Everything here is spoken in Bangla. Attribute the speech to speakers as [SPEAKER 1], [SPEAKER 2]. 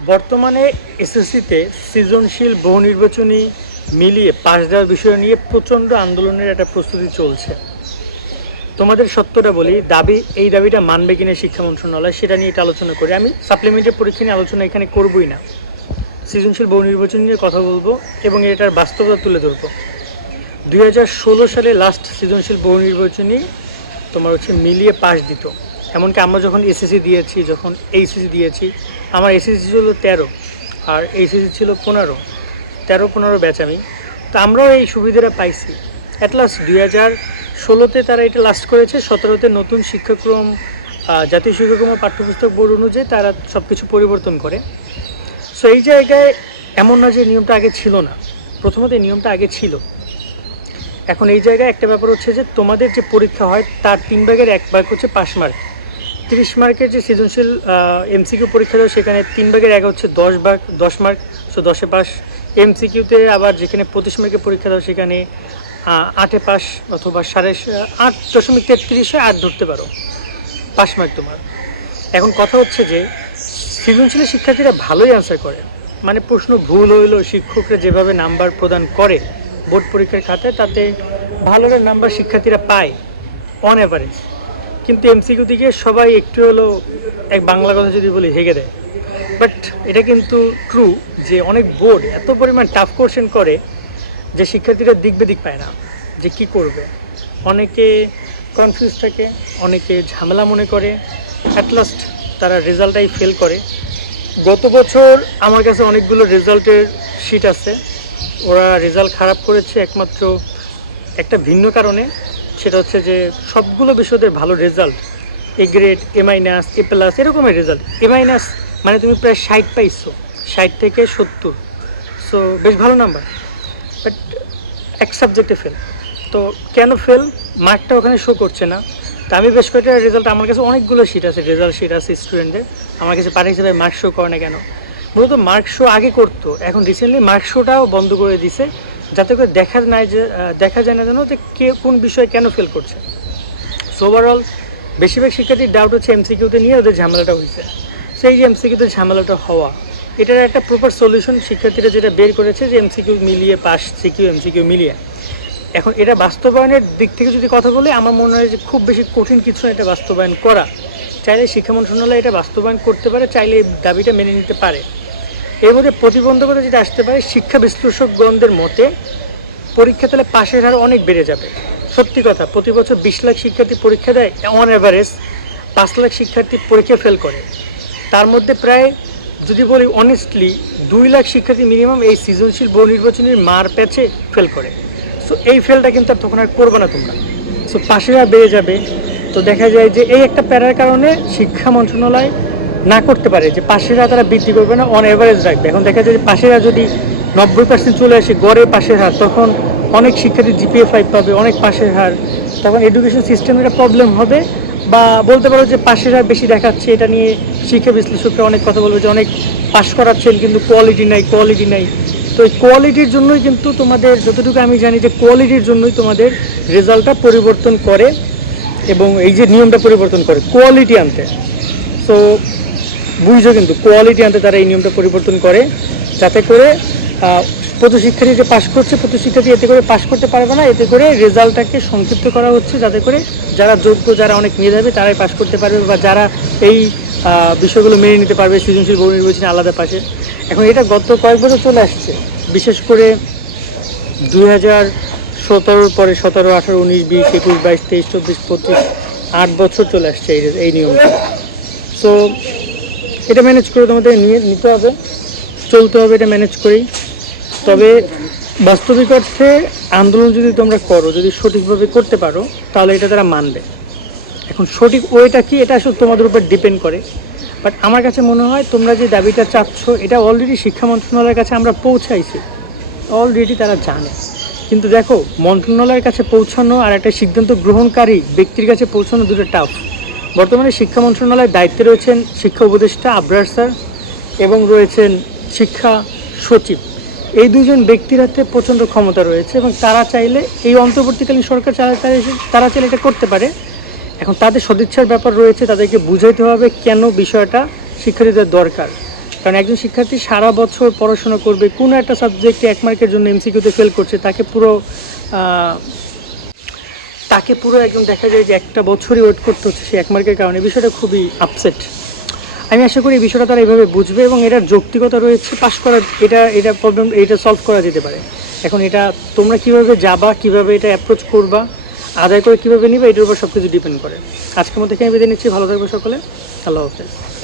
[SPEAKER 1] বর্তমানে এসএসসিতে সৃজনশীল বহু নির্বাচনী মিলিয়ে পাশ দেওয়ার বিষয় নিয়ে প্রচণ্ড আন্দোলনের একটা প্রস্তুতি চলছে। তোমাদের সত্যটা বলি, দাবি, এই দাবিটা মানবে কিনা শিক্ষা মন্ত্রণালয় সেটা নিয়ে এটা আলোচনা করি। আমি সাপ্লিমেন্টারি পরীক্ষা নিয়ে আলোচনা এখানে করবই না। সৃজনশীল বহু নির্বাচন নিয়ে কথা বলব এবং এটার বাস্তবতা তুলে ধরবো। দুই হাজার ষোলো সালে লাস্ট সৃজনশীল বহু নির্বাচনী তোমার হচ্ছে মিলিয়ে পাশ দিত। এমনকি আমরা যখন এসএসসি দিয়েছি, যখন এইচএসসি দিয়েছি, আমার এসএসসি ছিল তেরো আর এইচএসসি ছিল পনেরো। তেরো, পনেরো ব্যাচ আমি। তো আমরাও এই সুবিধাটা পাইছি। অ্যাট লাস্ট দুই হাজার ষোলোতে তারা এটা লাস্ট করেছে, সতেরোতে নতুন শিক্ষাক্রম জাতীয় শিক্ষাক্রম পাঠ্যপুস্তক বোর্ড অনুযায়ী তারা সব কিছু পরিবর্তন করে। সো এই জায়গায় এমন না যে নিয়মটা আগে ছিল না। প্রথমত এই নিয়মটা আগে ছিল। এখন এই জায়গায় একটা ব্যাপার হচ্ছে যে তোমাদের যে পরীক্ষা হয়, তার তিন ভাগের এক ভাগ হচ্ছে পাস মার্ক। তিরিশ মার্কের যে সৃজনশীল এমসিকিউ পরীক্ষা দেয় সেখানে তিন ভাগের এক হচ্ছে দশ ভাগ, দশ মার্ক সো দশে পাস। এমসিকিউতে আবার যেখানে পঁচিশ মার্কের পরীক্ষা দাও সেখানে আটে পাস অথবা সাড়ে আট দশমিক তেত্রিশে আট ধরতে পারো। পাস মার্ক তোমার। এখন কথা হচ্ছে যে, সৃজনশীল শিক্ষার্থীরা ভালোই অ্যান্সার করে। মানে প্রশ্ন ভুল হইলেও শিক্ষকরা যেভাবে নাম্বার প্রদান করে বোর্ড পরীক্ষার খাতায়, তাতে ভালো নাম্বার শিক্ষার্থীরা পায় অন অ্যাভারেজ কিন্তু এমসিকিউ দিকে সবাই একটু হলেও এক বাংলা কথা যদি বলি, হেগে দেয়। বাট এটা কিন্তু ট্রু যে অনেক বোর্ড এত পরিমাণ টাফ কোশ্চেন করে যে শিক্ষার্থীরা দিক বেদিক পায় না, যে কি করবে। অনেকে কনফিউজ থাকে, অনেকে ঝামেলা মনে করে অ্যাট লাস্ট তারা রেজাল্টটাই ফেল করে। গত বছর আমার কাছে অনেকগুলো রেজাল্টের শিট আছে, ওরা রেজাল্ট খারাপ করেছে একমাত্র একটা ভিন্ন কারণে। সেটা হচ্ছে যে সবগুলো বিষয়দের ভালো result A grade A minus A plus এরকমের রেজাল্ট এ মাইনাস মানে তুমি প্রায় ষাট পাইছো, ষাট থেকে সত্তর। সো বেশ ভালো নাম্বার বাট এক সাবজেক্টে ফেল তো কেন ফেল মার্কটা ওখানে শো করছে না। তো আমি বেশ কয়েকটা রেজাল্ট আমার কাছে অনেকগুলো শিট আছে রেজাল্ট শিট আছে স্টুডেন্টদের আমার কাছে পাঠিয়েছে ভাই মার্ক শো করে না কেন? মূলত মার্ক শো আগে করতো, এখন রিসেন্টলি মার্ক শোটাও বন্ধ করে দিছে। যাতে করে দেখা নাই যে দেখা যায় না যেন যে কে কোন বিষয়ে কেন ফেল করছে। সো ওভারঅল বেশিরভাগ শিক্ষার্থীর ডাউট হচ্ছে এমসিকিউতে নিয়ে ওদের ঝামেলাটা হয়েছে। সেই যে এমসিকিউতে ঝামেলাটা হওয়া, এটার একটা প্রপার সলিউশন শিক্ষার্থীরা যেটা বের করেছে যে এমসিকিউ মিলিয়ে পাস সিকিউ এমসিকিউ মিলিয়ে। এখন এটা বাস্তবায়নের দিক থেকে যদি কথা বলি, আমার মনে হয় যে খুব বেশি কঠিন কিছু এটা বাস্তবায়ন করা। চাইলে শিক্ষা মন্ত্রণালয় এটা বাস্তবায়ন করতে পারে, চাইলে দাবিটা মেনে নিতে পারে। এর মধ্যে প্রতিবন্ধকতা যেটা আসতে পারে, শিক্ষা বিশ্লেষকগণদের মতে পরীক্ষা তাহলে পাশের হার অনেক বেড়ে যাবে। সত্যি কথা, প্রতি বছর বিশ লাখ শিক্ষার্থী পরীক্ষা দেয় অন অ্যাভারেজ পাঁচ লাখ শিক্ষার্থী পরীক্ষা ফেল করে। তার মধ্যে প্রায়, যদি বলি অনেস্টলি দুই লাখ শিক্ষার্থী মিনিমাম এই সৃজনশীল বহু নির্বাচনের মার প্যাচে ফেল করে। সো এই ফেলটা কিন্তু আর তখন আর করবে না তোমরা। সো পাশের হার বেড়ে যাবে। তো দেখা যায় যে এই একটা প্যারার কারণে শিক্ষা মন্ত্রণালয় না করতে পারে, যে পাশেরা তারা বৃদ্ধি করবে না অন এভারেজ রাখবে। এখন দেখা যায় যে পাশেরা যদি নব্বই পার্সেন্ট চলে আসে গড়ে পাশের হার তখন অনেক শিক্ষার্থী জিপিএ ফাইভ পাবে, অনেক পাশের হার তখন এডুকেশন সিস্টেমের একটা প্রবলেম হবে বা বলতে পারো যে পাশের হার বেশি দেখাচ্ছে, এটা নিয়ে শিক্ষা বিশ্লেষকরা অনেক কথা বলবে যে অনেক পাশ করাচ্ছেন কিন্তু কোয়ালিটি নাই কোয়ালিটি নাই। তো এই কোয়ালিটির জন্যই কিন্তু তোমাদের, যতটুকু আমি জানি যে কোয়ালিটির জন্যই তোমাদের রেজাল্টটা পরিবর্তন করে এবং এই যে নিয়মটা পরিবর্তন করে কোয়ালিটি আনতে। তো বুঝছ কিন্তু কোয়ালিটি আনতে তারা এই নিয়মটা পরিবর্তন করে, যাতে করে প্রতি শিক্ষার্থী যে পাশ করছে প্রতি শিক্ষার্থী এতে করে পাশ করতে পারবে না, এতে করে রেজাল্টটাকে সংক্ষিপ্ত করা হচ্ছে, যাতে করে যারা যোগ্য, যারা অনেক মেধাবী, তারাই পাশ করতে পারবে বা যারা এই বিষয়গুলো মেনে নিতে পারবে, সৃজনশীল বহু নির্বাচনে আলাদা পাশে এখন এটা গত কয়েক বছর চলে আসছে, বিশেষ করে দুই হাজার সতেরোর পরে সতেরো, আঠারো, উনিশ, বিশ, একুশ, বাইশ, তেইশ, চব্বিশ, পঁচিশ, আট বছর চলে আসছে এই এই নিয়মটা। সো এটা ম্যানেজ করে তোমাদের নিয়ে নিতে হবে। চলতে হবে এটা ম্যানেজ করেই। তবে বাস্তবিক অর্থে আন্দোলন যদি তোমরা করো, যদি সঠিকভাবে করতে পারো, তাহলে এটা তারা মানবে। এখন সঠিক ওয়েটা কি, এটা আসলে তোমাদের উপর ডিপেন্ড করে। বাট আমার কাছে মনে হয় তোমরা যে দাবিটা চাচ্ছ, এটা অলরেডি শিক্ষা মন্ত্রণালয়ের কাছে আমরা পৌঁছাইছি। অলরেডি তারা জানে। কিন্তু দেখো, মন্ত্রণালয়ের কাছে পৌঁছানো আর একটা সিদ্ধান্ত গ্রহণকারী ব্যক্তির কাছে পৌঁছানো দুটো টাফ বর্তমানে শিক্ষা মন্ত্রণালয়ের দায়িত্বে রয়েছেন শিক্ষা উপদেষ্টা আবরার স্যার এবং রয়েছেন শিক্ষা সচিব। এই দুজন ব্যক্তির হাতে প্রচণ্ড ক্ষমতা রয়েছে এবং তারা চাইলে এই অন্তর্বর্তীকালীন সরকার তারা চাইলে এটা করতে পারে। এখন তাদের সদিচ্ছার ব্যাপার রয়েছে, তাদেরকে বুঝাইতে হবে কেন বিষয়টা শিক্ষার্থীদের দরকার। কারণ একজন শিক্ষার্থী সারা বছর পড়াশোনা করবে, কোনো একটা সাবজেক্টে এক মার্কের জন্য এমসিকিউতে ফেল করছে, তাকে পুরো তাকে পুরো একদম দেখা যায় যে একটা বছরই ওয়েট করতে হচ্ছে সেই এক মার্কের কারণে। বিষয়টা খুবই আপসেট আমি আশা করি এই বিষয়টা তারা এইভাবে বুঝবে এবং এটার যৌক্তিকতা রয়েছে পাশ করা এটা এটা প্রবলেম এটা সলভ করা যেতে পারে। এখন এটা তোমরা কীভাবে যাবা, কীভাবে এটা অ্যাপ্রোচ করবা, আদায় করে কীভাবে নিবে, এটার উপর সব কিছু ডিপেন্ড করে। আজকের মধ্যে এখানে বেঁধে নিচ্ছি। ভালো থাকবে সকলে। আল্লাহ হাফেজ।